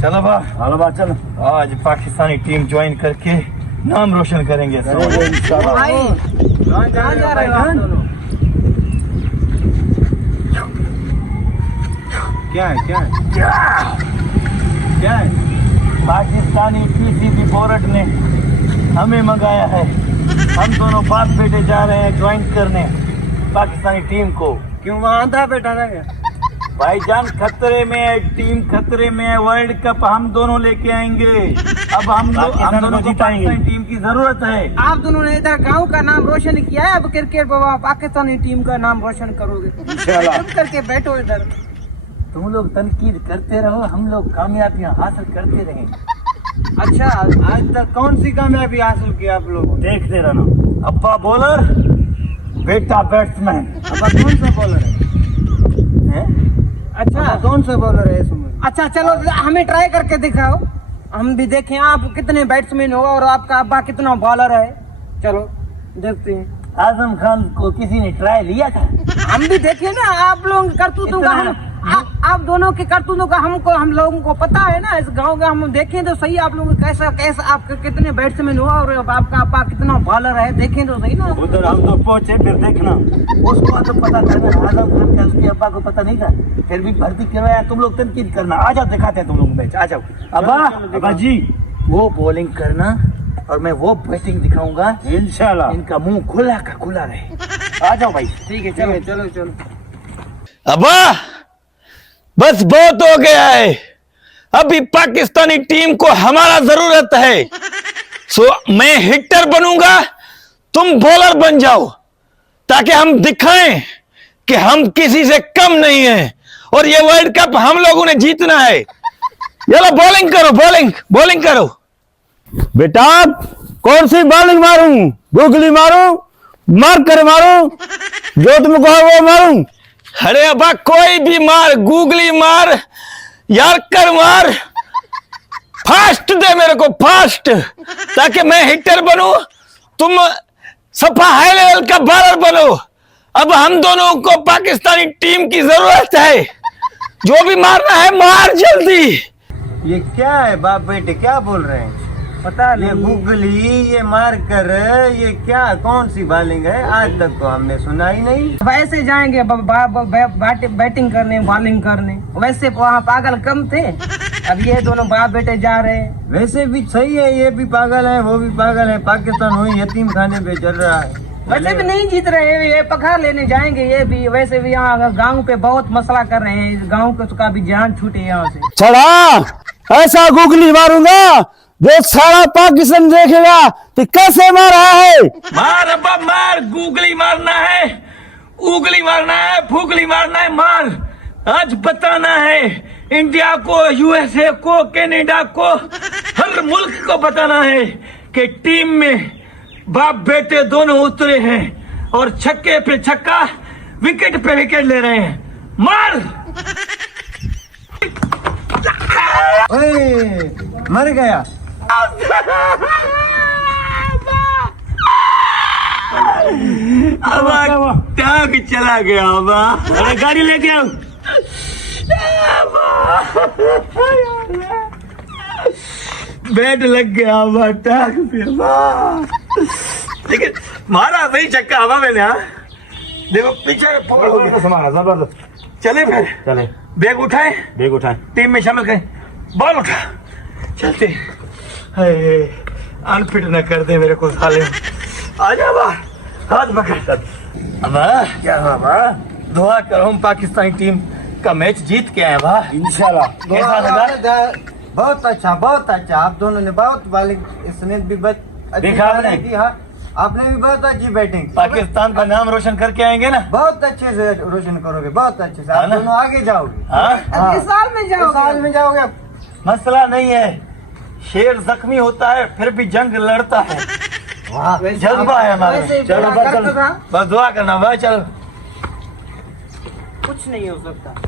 चलो बा चलो, आज पाकिस्तानी टीम ज्वाइन करके नाम रोशन करेंगे। इंशाल्लाह। भाई कहाँ जा रहे हो आप दोनों? क्या है पाकिस्तानी पीसीबी बोर्ड ने हमें मंगाया है। हम दोनों बाप बेटे जा रहे हैं ज्वाइन करने पाकिस्तानी टीम को। क्यों वहाँ आंधा बैठा था क्या? भाईजान खतरे में है, टीम खतरे में है। वर्ल्ड कप हम दोनों लेके आएंगे। अब हम दोनों को पाकिस्तानी टीम की जरूरत है। आप दोनों ने इधर गांव का नाम रोशन किया है, अब क्रिकेट पाकिस्तानी टीम का नाम रोशन करोगे। चुप करके बैठो इधर। तुम लोग तनकीद करते रहो, हम लोग कामयाबियां हासिल करते रहेंगे। अच्छा, आज तक कौन सी कामयाबी हासिल की आप लोगों ने? देखते रहना। अब्बा बॉलर, बेटा बैट्समैन। अब कौन सा बॉलर है? अच्छा, कौन सा बॉलर है इसमें? अच्छा चलो हमें ट्राई करके दिखाओ, हम भी देखें आप कितने बैट्समैन हो और आपका अब्बा कितना बॉलर है। चलो देखते हैं। आजम खान को किसी ने ट्राई लिया था? हम भी देखें ना, आप लोगों के करतूतों का आप दोनों के करतूतों का हम लोगों को पता है ना। इस गांव का हम देखें तो सही, आप लोग कैसा आप कितने बैट्समैन हो और आपका अब्बा कितना बॉलर है, देखें तो सही ना। उधर हम तो पहुंचे, फिर देखना। उसको तो पता था ना, आजम खान का उसके अब्बा को पता नहीं था, फिर भी भर्ती करवाया। तुम लोग तनकीद करना। आ जाओ, दिखाते हैं तुम लोग मैच। आ जाओ अब्बा जी, वो बॉलिंग करना और मैं वो बैटिंग दिखाऊंगा इंशाल्लाह। इनका मुंह खुला का खुला रहे। आ जाओ भाई। ठीक है, चलो। अब्बा बस बहुत हो गया है, अभी पाकिस्तानी टीम को हमारा जरूरत है। सो मैं हिटर बनूंगा, तुम बॉलर बन जाओ, ताकि हम दिखाएं कि हम किसी से कम नहीं हैं और ये वर्ल्ड कप हम लोगों ने जीतना है। चलो बॉलिंग करो, बॉलिंग करो। बेटा कौन सी बॉलिंग मारूं? गुगली मारूं, मार कर मारूं, जो तुम कहो वो मारूं? अरे अब्बा कोई भी मार, गूगली मार, यार्कर मार, फास्ट दे मेरे को, फास्ट, ताकि मैं हिटर बनूं, तुम सफा हाई लेवल का बॉलर बनो। अब हम दोनों को पाकिस्तानी टीम की जरूरत है। जो भी मारना है मार जल्दी। ये क्या है बाप बेटे, क्या बोल रहे हैं? पता ये गुगली, ये मारकर, ये क्या कौन सी बॉलिंग है? आज तक तो हमने सुना ही नहीं। वैसे जाएंगे बैटिंग करने, बॉलिंग करने। वैसे वहाँ पागल कम थे, अब ये दोनों बाप बेटे जा रहे हैं। वैसे भी सही है, ये भी पागल है, वो भी पागल है। पाकिस्तान वही यतीम खाने पे चल रहा है। वैसे भी नहीं जीत रहे हैं, ये पखार लेने जाएंगे ये भी। वैसे भी यहाँ गांव पे बहुत मसला कर रहे हैं, गांव का भी जान छूटे यहाँ से। चला ऐसा गुगली मारूंगा जो सारा पाकिस्तान देखेगा कि कैसे मारा है। मार अब्बा मार, गूगली मारना है, उगली मारना है, फूगली मारना है, मार। आज बताना है इंडिया को, यूएसए को, कनाडा को, हर मुल्क को बताना है कि टीम में बाप बेटे दोनों उतरे हैं और छक्के पे छक्का, विकेट पे विकेट ले रहे हैं। मार। ओए, मर गया। अब्बा टांग चला गया अब्बा। अरे गाड़ी लेके आओ। बैट लग गया अब्बा टांग पे। लेकिन मारा वही चक्का हवा में ना, देखो पीछे चले, फिर चले, बैग उठाए, बैग उठाए, टीम में शामिल करें, बॉल उठा, चलते। अनफिट न कर दे मेरे को साले। आ जा बा, हाथ पकड़। अब्बा क्या हुआ अब्बा? दुआ करो हम पाकिस्तानी टीम का मैच जीत के आए बा। इंशाल्लाह। कैसा लगा? बहुत अच्छा। आप दोनों ने बहुत बॉलिंग, इसने भी देखा आपने? आपने भी बहुत अच्छी बैटिंग। पाकिस्तान का नाम रोशन करके आएंगे ना। बहुत अच्छे से रोशन करोगे, बहुत अच्छे से। आप ना? दोनों आगे जाओगे। हाँ? इस साल में इस साल में जाओगे। मसला नहीं है, शेर जख्मी होता है फिर भी जंग लड़ता है। जज्बा है हमारे। वैसे ही चलो बोला बस, करता था। बस दुआ करना भाई। चल कुछ नहीं हो सकता।